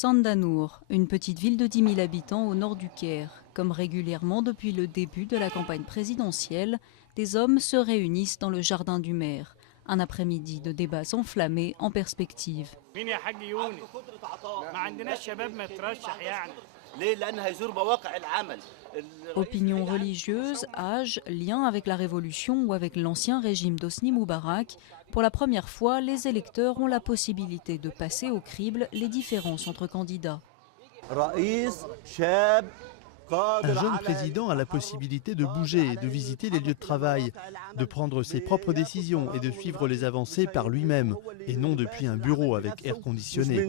Sandanour, une petite ville de 10 000 habitants au nord du Caire. Comme régulièrement depuis le début de la campagne présidentielle, des hommes se réunissent dans le jardin du maire. Un après-midi de débats enflammés en perspective. Opinion religieuse, âge, lien avec la révolution ou avec l'ancien régime d'Hosni Moubarak, pour la première fois, les électeurs ont la possibilité de passer au crible les différences entre candidats. Un jeune président a la possibilité de bouger, de visiter les lieux de travail, de prendre ses propres décisions et de suivre les avancées par lui-même, et non depuis un bureau avec air conditionné.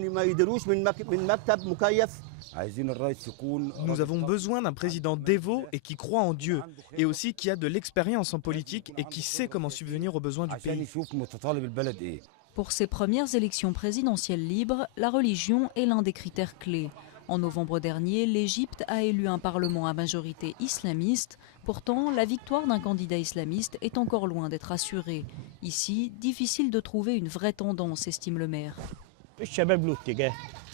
Nous avons besoin d'un président dévot et qui croit en Dieu, et aussi qui a de l'expérience en politique et qui sait comment subvenir aux besoins du pays. Pour ces premières élections présidentielles libres, la religion est l'un des critères clés. En novembre dernier, l'Égypte a élu un parlement à majorité islamiste. Pourtant, la victoire d'un candidat islamiste est encore loin d'être assurée. Ici, difficile de trouver une vraie tendance, estime le maire.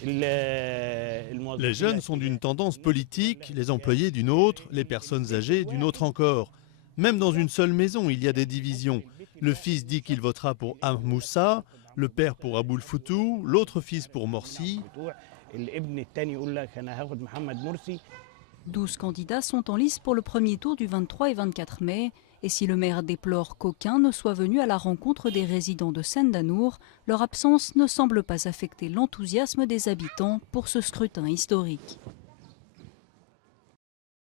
Les jeunes sont d'une tendance politique, les employés d'une autre, les personnes âgées d'une autre encore. Même dans une seule maison, il y a des divisions. Le fils dit qu'il votera pour Moussa, le père pour Aboul Foutou, l'autre fils pour Morsi. 12 candidats sont en lice pour le premier tour du 23 et 24 mai. Et si le maire déplore qu'aucun ne soit venu à la rencontre des résidents de Sandanour, leur absence ne semble pas affecter l'enthousiasme des habitants pour ce scrutin historique.